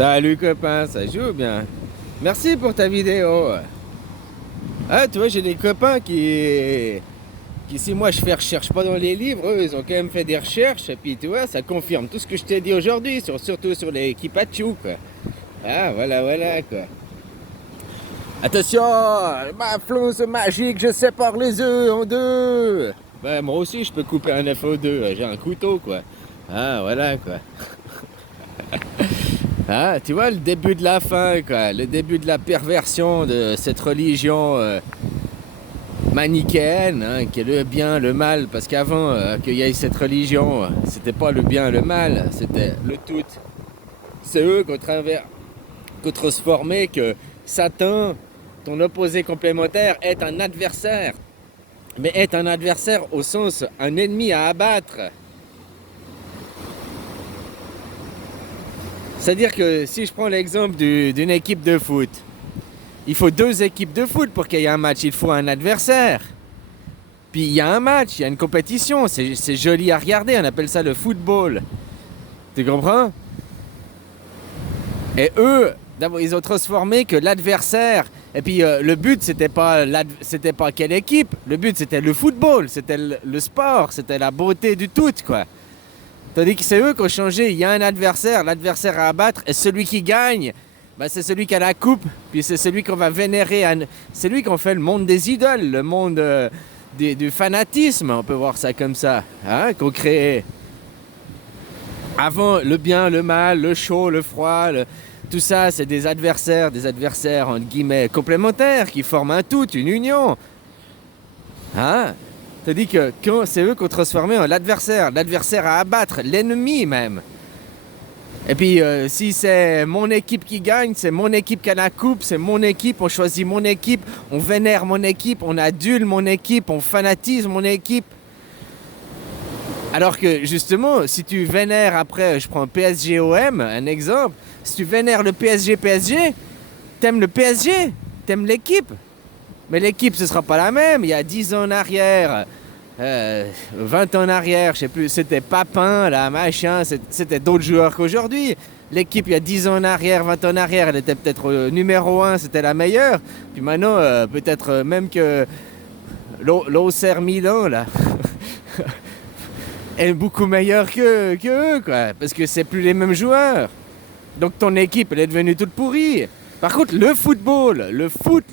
Salut copain, ça joue bien. Merci pour ta vidéo. Ah, tu vois, j'ai des copains qui si moi je fais recherche pas dans les livres, eux, ils ont quand même fait des recherches. Et puis, tu vois, ça confirme tout ce que je t'ai dit aujourd'hui, surtout sur les Kipachou, quoi. Ah, voilà, quoi. Attention, ma flonce magique, je sépare les œufs en deux. Ben, moi aussi, je peux couper un œuf en deux. J'ai un couteau, quoi. Ah, voilà, quoi. Ah, tu vois, le début de la fin, quoi. Le début de la perversion de cette religion manichéenne, hein, qui est le bien, le mal. Parce qu'avant qu'il y ait cette religion, c'était pas le bien, le mal, c'était le tout. C'est eux qui ont transformé que Satan, ton opposé complémentaire, est un adversaire. Mais est un adversaire au sens un ennemi à abattre. C'est-à-dire que si je prends l'exemple d'une équipe de foot, il faut deux équipes de foot pour qu'il y ait un match. Il faut un adversaire. Puis il y a un match, il y a une compétition. C'est joli à regarder, on appelle ça le football. Tu comprends? Et eux, d'abord, ils ont transformé que l'adversaire. Et puis le but, c'était pas quelle équipe. Le but, c'était le football, c'était le sport, c'était la beauté du tout, quoi. Tandis que c'est eux qui ont changé. Il y a un adversaire, l'adversaire à abattre, et celui qui gagne, ben c'est celui qui a la coupe, puis c'est celui qu'on va vénérer. C'est lui qu'on fait le monde des idoles, le monde du fanatisme, on peut voir ça comme ça, hein, qu'on crée. Avant, le bien, le mal, le chaud, le froid, tout ça, c'est des adversaires entre guillemets complémentaires, qui forment un tout, une union. Hein? Tandis que quand c'est eux qui ont transformé en l'adversaire à abattre, l'ennemi même. Et puis si c'est mon équipe qui gagne, c'est mon équipe qui a la coupe, c'est mon équipe, on choisit mon équipe, on vénère mon équipe, on adule mon équipe, on fanatise mon équipe. Alors que justement, si tu vénères après, je prends PSG-OM, un exemple, si tu vénères le PSG, t'aimes le PSG, t'aimes l'équipe. Mais l'équipe, ce sera pas la même. Il y a 10 ans en arrière, 20 ans en arrière, je sais plus, c'était Papin, là, machin, c'était d'autres joueurs qu'aujourd'hui. L'équipe, il y a 10 ans en arrière, 20 ans en arrière, elle était peut-être numéro 1, c'était la meilleure. Puis maintenant, peut-être même que l'Auxerre Milan, là, est beaucoup meilleure que eux, quoi. Parce que c'est plus les mêmes joueurs. Donc ton équipe, elle est devenue toute pourrie. Par contre, le football, le foot,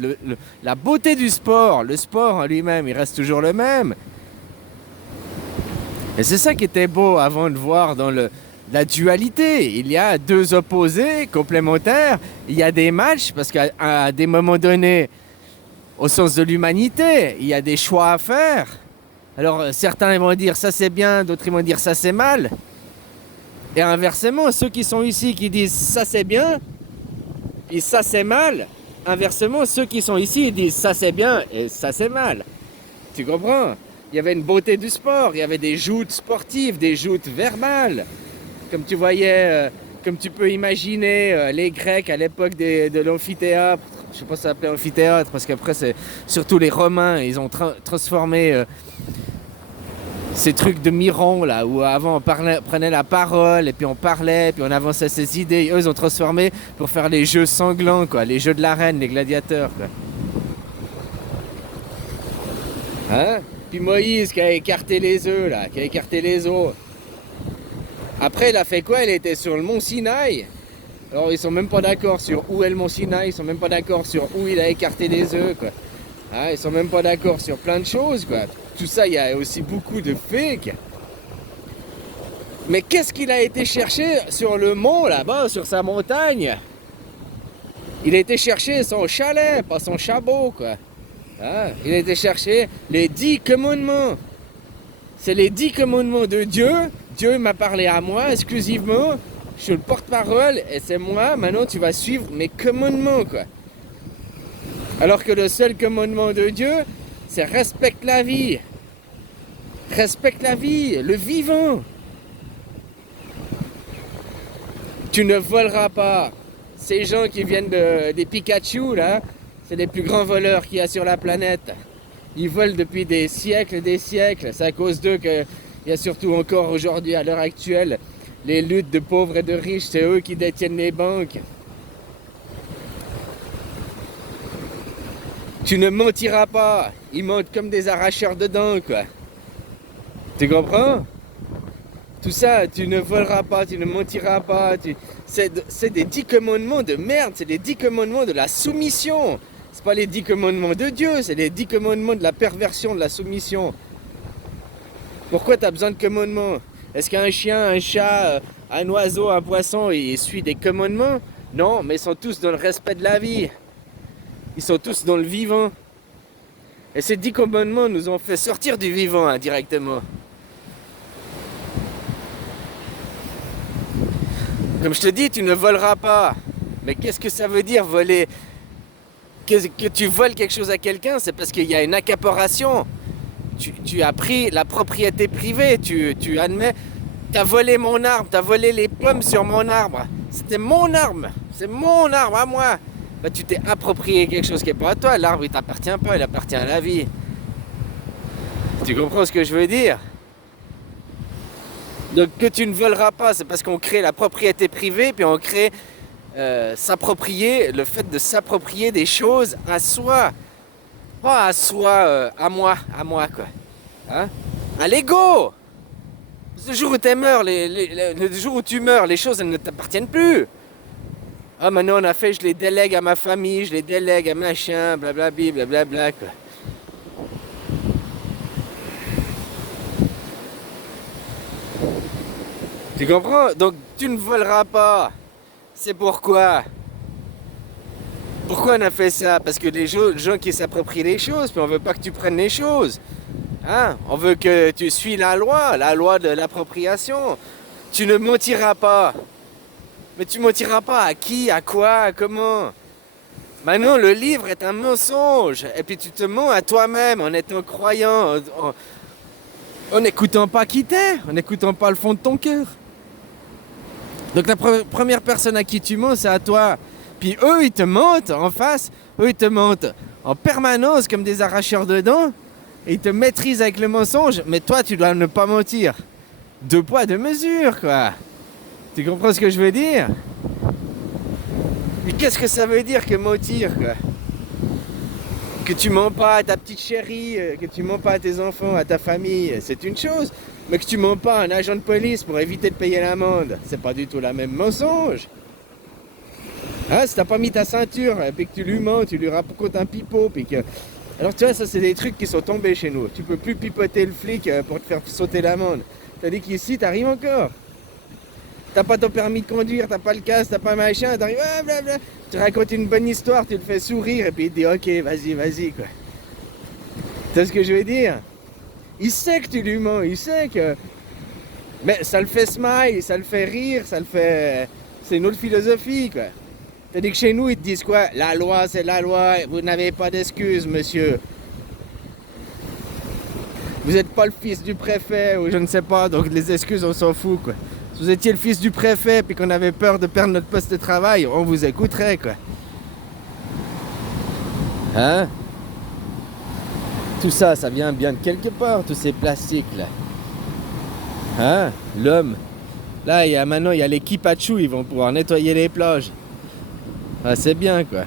la beauté du sport, le sport en lui-même, il reste toujours le même. Et c'est ça qui était beau avant de voir dans la dualité. Il y a deux opposés complémentaires. Il y a des matchs, parce qu'à des moments donnés, au sens de l'humanité, il y a des choix à faire. Alors certains vont dire ça c'est bien, d'autres vont dire ça c'est mal. Et inversement, ceux qui sont ici qui disent ça c'est bien, et ça c'est mal. Inversement, ceux qui sont ici ils disent ça c'est bien et ça c'est mal. Tu comprends? Il y avait une beauté du sport, il y avait des joutes sportives, des joutes verbales. Comme tu voyais, comme tu peux imaginer, les Grecs à l'époque de l'amphithéâtre. Je sais pas si ça s'appelait amphithéâtre, parce qu'après c'est surtout les Romains, ils ont transformé ces trucs de Miron là, où avant on prenait la parole et puis on parlait, puis on avançait ses idées. Eux ils ont transformé pour faire les jeux sanglants, quoi, les jeux de l'arène, les gladiateurs, quoi. Hein? Puis Moïse qui a écarté les œufs là, qui a écarté les eaux. Après il a fait quoi? Il était sur le mont Sinaï. Alors ils sont même pas d'accord sur où est le mont Sinaï, ils sont même pas d'accord sur où il a écarté les œufs, quoi. Hein, ils sont même pas d'accord sur plein de choses, quoi. Tout ça, il y a aussi beaucoup de fake. Mais qu'est-ce qu'il a été chercher sur le mont, là-bas, sur sa montagne? Il a été chercher son chalet, pas son chabot, quoi. Hein? Il a été chercher les 10 commandements. C'est les 10 commandements de Dieu. Dieu m'a parlé à moi exclusivement. Je suis le porte-parole et c'est moi. Maintenant, tu vas suivre mes commandements, quoi. Alors que le seul commandement de Dieu, c'est respecte la vie. Respecte la vie, le vivant. Tu ne voleras pas. Ces gens qui viennent des Pikachu, là, c'est les plus grands voleurs qu'il y a sur la planète. Ils volent depuis des siècles et des siècles. C'est à cause d'eux qu'il y a surtout encore aujourd'hui, à l'heure actuelle, les luttes de pauvres et de riches, c'est eux qui détiennent les banques. Tu ne mentiras pas. Ils mentent comme des arracheurs de dents, quoi. Tu comprends? Tout ça, tu ne voleras pas, tu ne mentiras pas. C'est des 10 commandements de merde, c'est les 10 commandements de la soumission. C'est pas les 10 commandements de Dieu, c'est les 10 commandements de la perversion, de la soumission. Pourquoi tu as besoin de commandements? Est-ce qu'un chien, un chat, un oiseau, un poisson, il suit des commandements? Non, mais ils sont tous dans le respect de la vie. Ils sont tous dans le vivant. Et ces 10 commandements nous ont fait sortir du vivant indirectement. Comme je te dis, tu ne voleras pas. Mais qu'est-ce que ça veut dire voler? Que tu voles quelque chose à quelqu'un, c'est parce qu'il y a une accaparation. Tu as pris la propriété privée, tu admets, tu as volé mon arbre, tu as volé les pommes sur mon arbre. C'était mon arbre, c'est mon arbre à moi. Bah, tu t'es approprié quelque chose qui n'est pas à toi, l'arbre il t'appartient pas, il appartient à la vie. Tu comprends ce que je veux dire? Donc que tu ne voleras pas, c'est parce qu'on crée la propriété privée, puis on crée s'approprier, le fait de s'approprier des choses à soi. Pas à soi, à moi quoi. Hein? À l'ego! Le jour où tu meurs, le jour où tu meurs, les choses elles ne t'appartiennent plus. Ah maintenant on a fait, je les délègue à ma famille, je les délègue à machin, blablabla, blablabla quoi. Tu comprends? Donc tu ne voleras pas. C'est pourquoi. Pourquoi on a fait ça? Parce que les gens qui s'approprient les choses, puis on veut pas que tu prennes les choses. Hein? On veut que tu suis la loi de l'appropriation. Tu ne mentiras pas. Mais tu mentiras pas à qui, à quoi, à comment? Maintenant, le livre est un mensonge. Et puis tu te mens à toi-même en étant croyant, en n'écoutant pas qui t'es, en n'écoutant pas le fond de ton cœur. Donc la première personne à qui tu mens, c'est à toi. Puis eux, ils te mentent en face. Eux, ils te mentent en permanence comme des arracheurs de dents. Et ils te maîtrisent avec le mensonge. Mais toi, tu dois ne pas mentir. Deux poids, deux mesures, quoi. Tu comprends ce que je veux dire? Mais qu'est-ce que ça veut dire que mentir, quoi? Que tu mens pas à ta petite chérie, que tu mens pas à tes enfants, à ta famille, c'est une chose. Mais que tu mens pas à un agent de police pour éviter de payer l'amende, c'est pas du tout la même mensonge. Hein, si t'as pas mis ta ceinture, et puis que tu lui mens, tu lui racontes un pipeau, puis que... Alors tu vois, ça c'est des trucs qui sont tombés chez nous. Tu peux plus pipoter le flic pour te faire sauter l'amende. Tandis qu'ici, t'arrives encore. T'as pas ton permis de conduire, t'as pas le casque, t'as pas machin, t'arrives, ah, blablabla. Tu racontes une bonne histoire, tu le fais sourire, et puis il te dit, ok, vas-y, quoi. Tu vois ce que je veux dire? Il sait que tu lui mens, il sait que... Mais ça le fait smile, ça le fait rire, ça le fait... C'est une autre philosophie, quoi. Tandis que chez nous, ils te disent quoi? La loi, c'est la loi, vous n'avez pas d'excuses, monsieur. Vous n'êtes pas le fils du préfet, ou je ne sais pas, donc les excuses, on s'en fout, quoi. Si vous étiez le fils du préfet, puis qu'on avait peur de perdre notre poste de travail, on vous écouterait, quoi. Hein? Tout ça, ça vient bien de quelque part, tous ces plastiques, là. Hein? L'homme. Là, maintenant, il y a les Kipachou, ils vont pouvoir nettoyer les plages. Ah, c'est bien, quoi.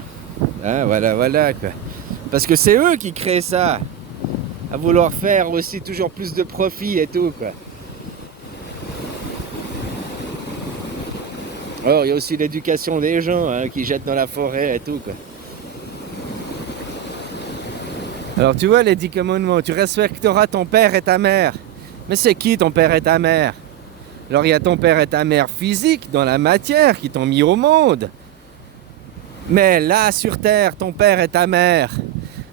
Hein, voilà, quoi. Parce que c'est eux qui créent ça. À vouloir faire aussi toujours plus de profit et tout, quoi. Alors, il y a aussi l'éducation des gens hein, qui jettent dans la forêt et tout, quoi. Alors, tu vois, les 10 commandements, tu respecteras ton père et ta mère. Mais c'est qui ton père et ta mère? Alors, il y a ton père et ta mère physique, dans la matière, qui t'ont mis au monde. Mais là, sur terre, ton père et ta mère.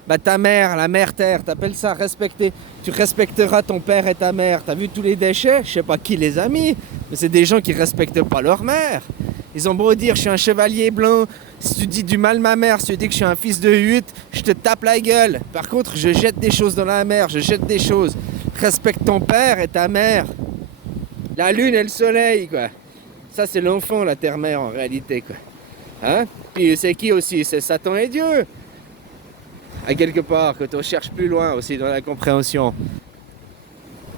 Bah, ta mère, la mère terre, t'appelles ça respecter. Tu respecteras ton père et ta mère. T'as vu tous les déchets? Je sais pas qui les a mis, mais c'est des gens qui respectent pas leur mère. Ils ont beau dire je suis un chevalier blanc, si tu dis du mal ma mère, si tu dis que je suis un fils de hutte, je te tape la gueule. Par contre, je jette des choses dans la mer, je jette des choses. Respecte ton père et ta mère. La lune et le soleil, quoi. Ça, c'est l'enfant, la terre-mère, en réalité, quoi. Hein? Puis c'est qui aussi? C'est Satan et Dieu. À quelque part, que tu cherches plus loin aussi dans la compréhension.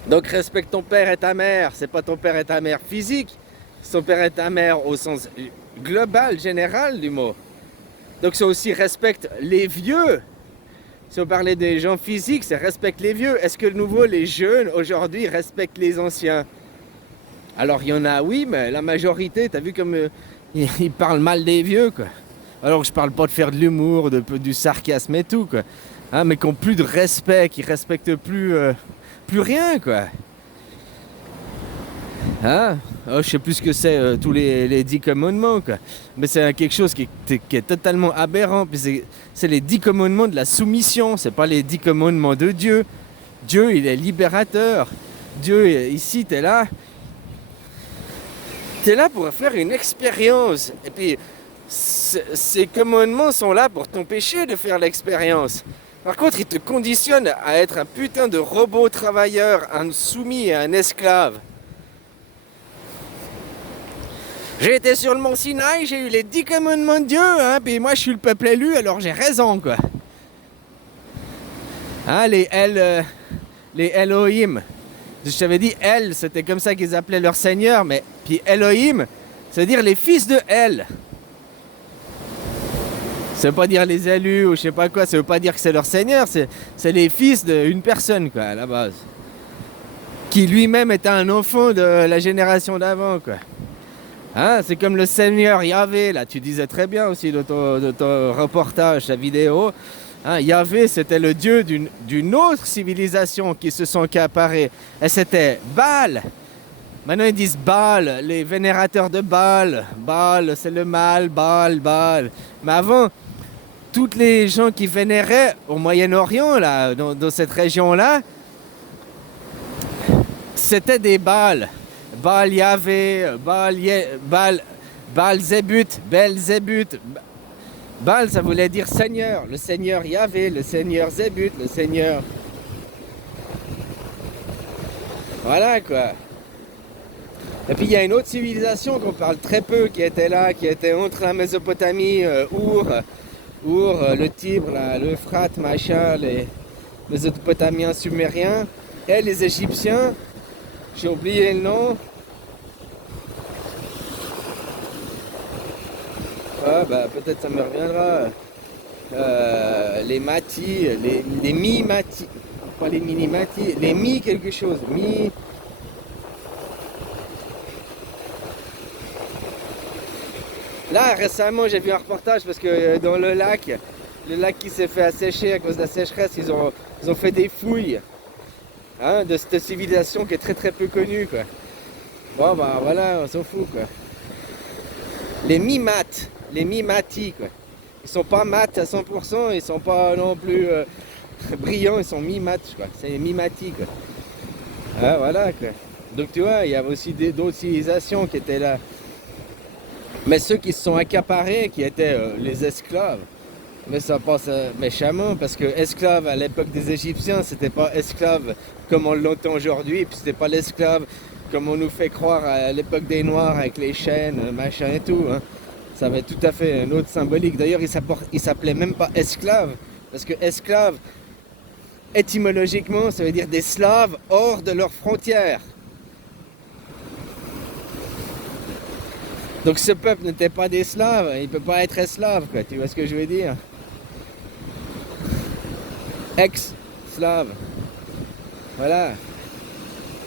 Donc respecte ton père et ta mère. C'est pas ton père et ta mère physique, son père et ta mère au sens global, général du mot. Donc ça aussi respecte les vieux. Si on parlait des gens physiques, ça respecte les vieux. Est-ce que de nouveau les jeunes aujourd'hui respectent les anciens? Alors il y en a oui, mais la majorité, t'as vu comme ils parlent mal des vieux, quoi. Alors je parle pas de faire de l'humour, du sarcasme et tout, quoi. Hein, mais qui ont plus de respect, qui respectent plus rien, quoi. Hein? Oh, je sais plus ce que c'est, tous les 10 commandements, quoi. Mais c'est quelque chose qui est totalement aberrant. Puis c'est les 10 commandements de la soumission, c'est pas les 10 commandements de Dieu. Dieu, il est libérateur. Dieu, ici, t'es là. T'es là pour faire une expérience. Et puis, ces commandements sont là pour t'empêcher de faire l'expérience. Par contre, ils te conditionnent à être un putain de robot travailleur, un soumis et un esclave. J'ai été sur le mont Sinaï, j'ai eu les 10 commandements de Dieu, hein, puis moi je suis le peuple élu, alors j'ai raison, quoi. Hein, les Elohim. Je t'avais dit, El, c'était comme ça qu'ils appelaient leur Seigneur, mais puis Elohim, ça veut dire les fils de El. Ça veut pas dire les élus ou je sais pas quoi, ça veut pas dire que c'est leur Seigneur, c'est les fils d'une personne, quoi, à la base. Qui lui-même était un enfant de la génération d'avant, quoi. Hein, c'est comme le Seigneur Yahvé, là, tu disais très bien aussi de ton reportage, ta vidéo. Hein, Yahvé, c'était le dieu d'une autre civilisation qui se sont accaparés. Et c'était Baal. Maintenant, ils disent Baal, les vénérateurs de Baal. Baal, c'est le mal, Baal, Baal. Mais avant, toutes les gens qui vénéraient au Moyen-Orient, là, dans cette région-là, c'était des Baals. Baal Yahvé, Baal Zébut, Belzébuth. Baal, ça voulait dire Seigneur. Le Seigneur Yahvé, le Seigneur Zébut, le Seigneur... Voilà, quoi. Et puis il y a une autre civilisation qu'on parle très peu, qui était là, qui était entre la Mésopotamie, Our, le Tibre, l'Euphrate, machin, les Mésopotamiens, Sumériens, et les Égyptiens. J'ai oublié le nom. Ah, bah, peut-être ça me reviendra. Les Mati, les Mi-Mati. Pas les Mini-Mati, les Mi quelque chose. Mi. Là, récemment, j'ai vu un reportage parce que dans le lac qui s'est fait assécher à cause de la sécheresse, ils ont fait des fouilles. Hein, de cette civilisation qui est très très peu connue, quoi. Bon bah voilà, on s'en fout, quoi. Les mi-mati, quoi. Ils sont pas mat à 100%, ils sont pas non plus brillants, ils sont mi-mat, quoi. C'est mi-mati, quoi. Ah, voilà, quoi. Donc tu vois, il y avait aussi d'autres civilisations qui étaient là. Mais ceux qui se sont accaparés, qui étaient les esclaves. Mais ça passe méchamment, parce que esclave à l'époque des Égyptiens, c'était pas esclave comme on l'entend aujourd'hui, puis c'était pas l'esclave comme on nous fait croire à l'époque des Noirs avec les chaînes, machin et tout. Hein. Ça avait tout à fait un autre symbolique. D'ailleurs, il s'appelait même pas esclave, parce que esclave, étymologiquement, ça veut dire des Slaves hors de leurs frontières. Donc ce peuple n'était pas des Slaves, il peut pas être esclave, quoi, tu vois ce que je veux dire? Ex-slave. Voilà.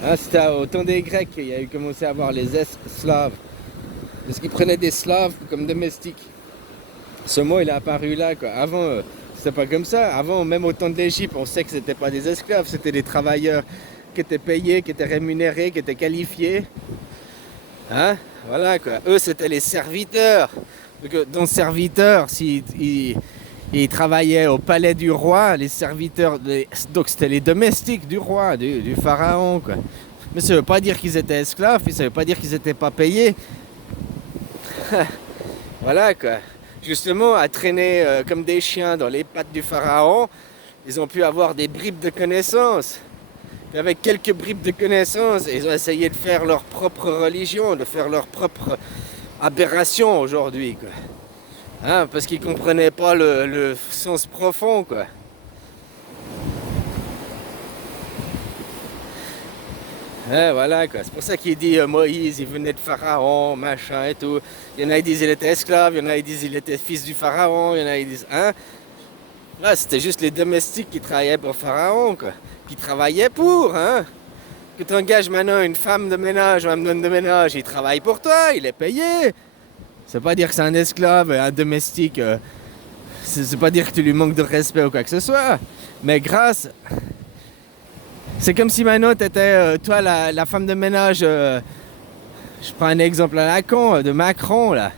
Hein, c'était au temps des Grecs qu'il y a eu commencé à avoir les slaves. Parce qu'ils prenaient des slaves comme domestiques. Ce mot il est apparu là, quoi. Avant, c'était pas comme ça. Avant, même au temps de l'Égypte, on sait que c'était pas des esclaves, c'était des travailleurs qui étaient payés, qui étaient rémunérés, qui étaient qualifiés. Hein? Voilà, quoi. Eux, c'était les serviteurs. Donc, serviteurs, ils travaillaient au palais du roi, les serviteurs, donc c'était les domestiques du roi, du pharaon, quoi. Mais ça ne veut pas dire qu'ils étaient esclaves, puis ça ne veut pas dire qu'ils n'étaient pas payés. Voilà, quoi. Justement, à traîner comme des chiens dans les pattes du pharaon, ils ont pu avoir des bribes de connaissances. Et avec quelques bribes de connaissances, ils ont essayé de faire leur propre religion, de faire leur propre aberration aujourd'hui, quoi. Hein, parce qu'ils ne comprenaient pas le sens profond, quoi. Voilà quoi. C'est pour ça qu'il dit Moïse, il venait de Pharaon, machin et tout. Il y en a qui disent qu'il était esclave, il y en a qui disent qu'il était fils du Pharaon, il y en a qui disent, hein? Là, c'était juste les domestiques qui travaillaient pour Pharaon, quoi. Qui travaillaient pour, hein? Que tu engages maintenant une femme de ménage ou un homme de ménage, il travaille pour toi, il est payé. Ça veut pas dire que c'est un esclave, un domestique. C'est pas dire que tu lui manques de respect ou quoi que ce soit. Mais grâce. C'est comme si maintenant tu étais, toi, la femme de ménage. Je prends un exemple à la con, de Macron, là.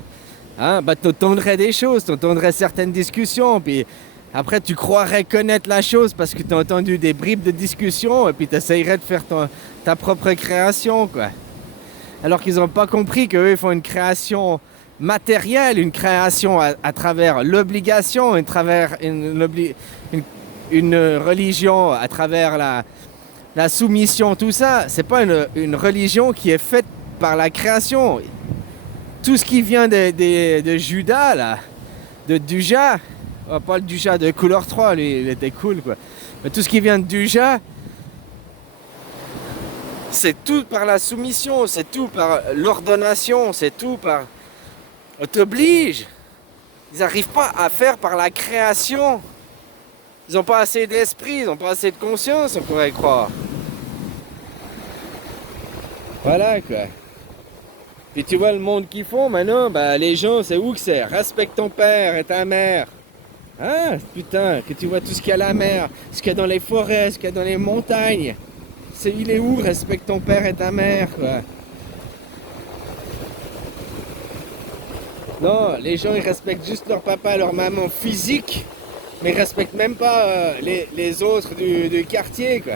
Hein? Bah, t'entendrais des choses, t'entendrais certaines discussions, puis après tu croirais connaître la chose parce que t'as entendu des bribes de discussion, et puis t'essayerais de faire ta propre création, quoi. Alors qu'ils n'ont pas compris qu'eux, ils font une création matérielle, une création à travers l'obligation, à travers une religion, à travers la soumission, tout ça. C'est pas une religion qui est faite par la création. Tout ce qui vient de Judas, là, de Duja, pas le Duja de couleur 3, lui, il était cool, quoi. Mais tout ce qui vient de Duja, c'est tout par la soumission, c'est tout par l'ordonnation, c'est tout par... On t'oblige. Ils n'arrivent pas à faire par la création. Ils n'ont pas assez d'esprit, ils n'ont pas assez de conscience, on pourrait croire. Voilà, quoi. Puis tu vois le monde qu'ils font maintenant, bah les gens, c'est où que c'est? Respecte ton père et ta mère. Hein? Putain, que tu vois tout ce qu'il y a à la mer, ce qu'il y a dans les forêts, ce qu'il y a dans les montagnes. Il est où? Respecte ton père et ta mère, quoi. Non, les gens, ils respectent juste leur papa, leur maman physique, mais ils respectent même pas les autres du quartier, quoi.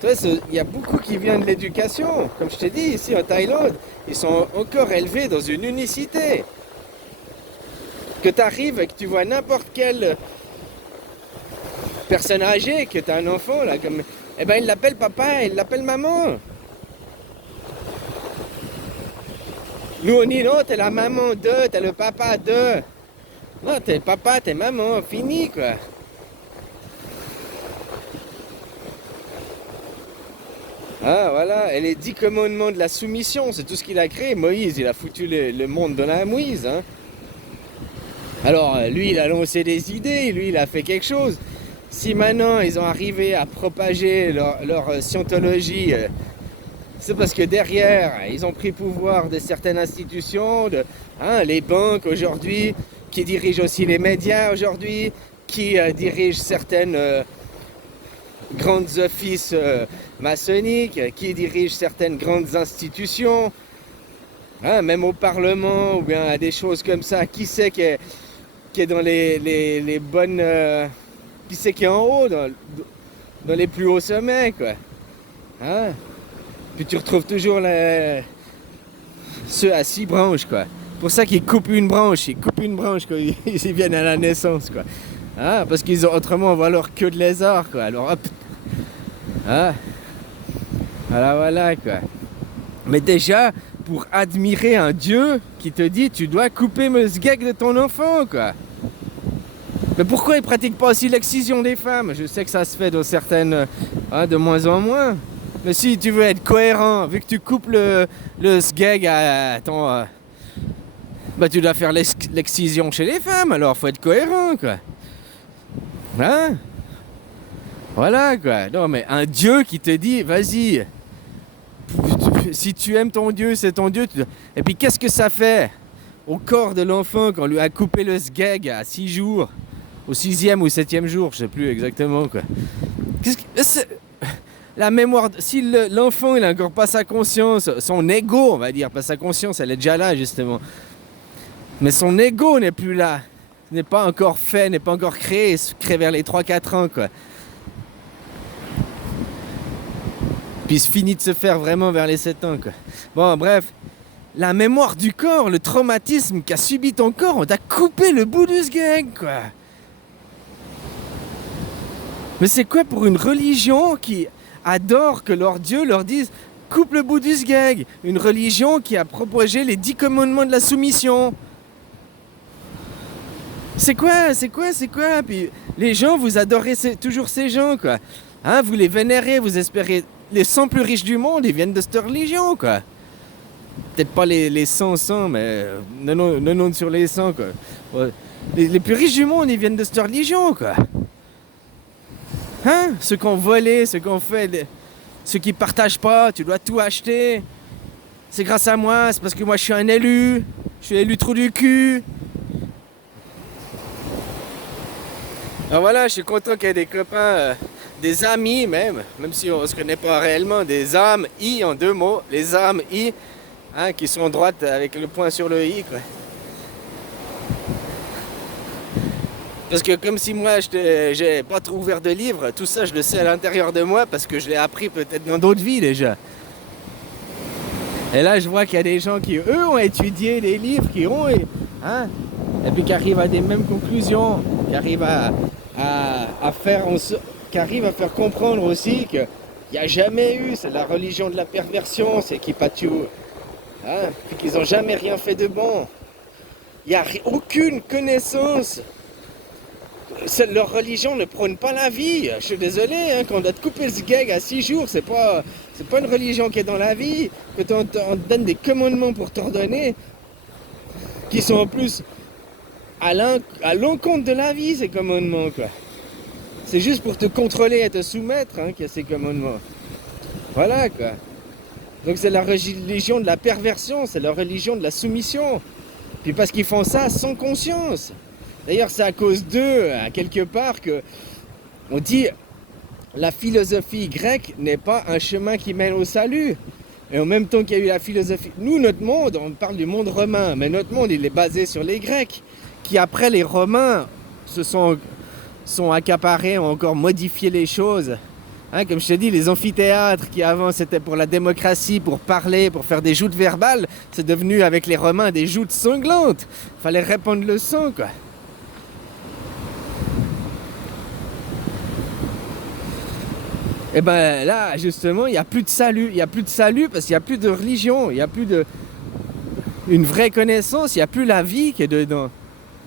Tu vois, il y a beaucoup qui viennent de l'éducation. Comme je t'ai dit, ici en Thaïlande, ils sont encore élevés dans une unicité. Que tu arrives et que tu vois n'importe quelle personne âgée, que tu as un enfant, là, comme... Eh ben, il l'appelle papa, il l'appelle maman. Nous, on dit non, t'es la maman de, t'es le papa de. Non, t'es papa, t'es maman, fini, quoi. Ah, voilà, et les 10 commandements de la soumission, c'est tout ce qu'il a créé. Moïse, il a foutu le monde dans la mouise, hein. Alors, lui, il a lancé des idées, lui, il a fait quelque chose. Si maintenant, ils ont arrivé à propager leur scientologie, c'est parce que derrière, ils ont pris pouvoir de certaines institutions, les banques aujourd'hui, qui dirigent aussi les médias aujourd'hui, qui dirigent certaines grandes offices maçonniques, qui dirigent certaines grandes institutions, même au Parlement ou bien à des choses comme ça. Qui c'est qui est dans les bonnes... qui c'est qui est en haut, dans les plus hauts sommets, quoi. Hein? Puis tu retrouves toujours ceux à 6 branches, quoi. Pour ça qu'ils coupent une branche quand ils viennent à la naissance, quoi. Ah, parce qu'ils ont autrement on voit leur queue de lézard, quoi. Alors hop. Ah. Voilà, quoi. Mais déjà, pour admirer un Dieu qui te dit tu dois couper le sgeg de ton enfant, quoi. Mais pourquoi ils pratiquent pas aussi l'excision des femmes? Je sais que ça se fait dans certaines, de moins en moins. Mais si tu veux être cohérent, vu que tu coupes le sgeg à ton... bah tu dois faire l'excision chez les femmes, alors faut être cohérent, quoi. Hein? Voilà, quoi. Non, mais un Dieu qui te dit, vas-y, si tu aimes ton Dieu, c'est ton Dieu. Et puis qu'est-ce que ça fait au corps de l'enfant quand on lui a coupé le sgeg à 6 jours, au 6e ou 7e jour, je sais plus exactement, quoi. La mémoire, si l'enfant il n'a encore pas sa conscience, son ego, on va dire, pas sa conscience, elle est déjà là justement. Mais son ego n'est plus là, n'est pas encore fait, n'est pas encore créé, il se crée vers les 3-4 ans, quoi. Puis il se finit de se faire vraiment vers les 7 ans, quoi. Bon, bref, la mémoire du corps, le traumatisme qu'a subi ton corps, on t'a coupé le bout du sgeg, quoi. Mais c'est quoi pour une religion qui adore que leur Dieu leur dise coupe le bout du sgeg? Une religion qui a propagé les 10 commandements de la soumission. C'est quoi? Puis les gens, vous adorez toujours ces gens, quoi. Hein, vous les vénérez, vous espérez les 100 plus riches du monde, ils viennent de cette religion, quoi. Peut-être pas les 100, mais 90 sur les 100, quoi. Ouais. Les plus riches du monde, ils viennent de cette religion, quoi. Hein? Ceux qui ont volé, ceux qui ont fait, ceux qui partagent pas, tu dois tout acheter. C'est grâce à moi, c'est parce que moi je suis un élu. Je suis élu trou du cul. Alors voilà, je suis content qu'il y ait des copains, des amis même si on se connaît pas réellement, des âmes I en 2 mots, les âmes I, hein, qui sont droites avec le point sur le I, quoi. Parce que comme si moi j'ai pas trop ouvert de livres, tout ça je le sais à l'intérieur de moi parce que je l'ai appris peut-être dans d'autres vies déjà. Et là je vois qu'il y a des gens qui eux ont étudié les livres, hein, et puis qui arrivent à des mêmes conclusions, qui arrivent qui arrivent à faire comprendre aussi que il n'y a jamais eu, c'est la religion de la perversion, c'est qui pas tout, hein, puis qu'ils n'ont jamais rien fait de bon. Il n'y a aucune connaissance. Leur religion ne prône pas la vie. Je suis désolé, hein, quand on doit te couper le gag à 6 jours, c'est pas une religion qui est dans la vie. Quand on te donne des commandements pour t'ordonner, qui sont en plus à l'encontre de la vie, ces commandements, quoi. C'est juste pour te contrôler et te soumettre, hein, qu'il y a ces commandements. Voilà, quoi. Donc c'est la religion de la perversion, c'est la religion de la soumission. Puis parce qu'ils font ça sans conscience. D'ailleurs, c'est à cause d'eux, à quelque part, que on dit la philosophie grecque n'est pas un chemin qui mène au salut. Et en même temps qu'il y a eu la philosophie... Nous, notre monde, on parle du monde romain, mais notre monde, il est basé sur les Grecs, qui après les Romains se sont accaparés, ont encore modifié les choses. Hein, comme je te dis, les amphithéâtres qui avant c'était pour la démocratie, pour parler, pour faire des joutes verbales, c'est devenu avec les Romains des joutes sanglantes. Fallait répandre le sang, quoi. Et ben là, justement, il n'y a plus de salut. Il n'y a plus de salut parce qu'il n'y a plus de religion. Il n'y a plus une vraie connaissance. Il n'y a plus la vie qui est dedans.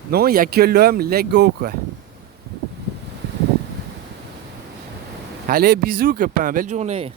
Non, il n'y a que l'homme, l'ego, quoi. Allez, bisous, copains. Belle journée.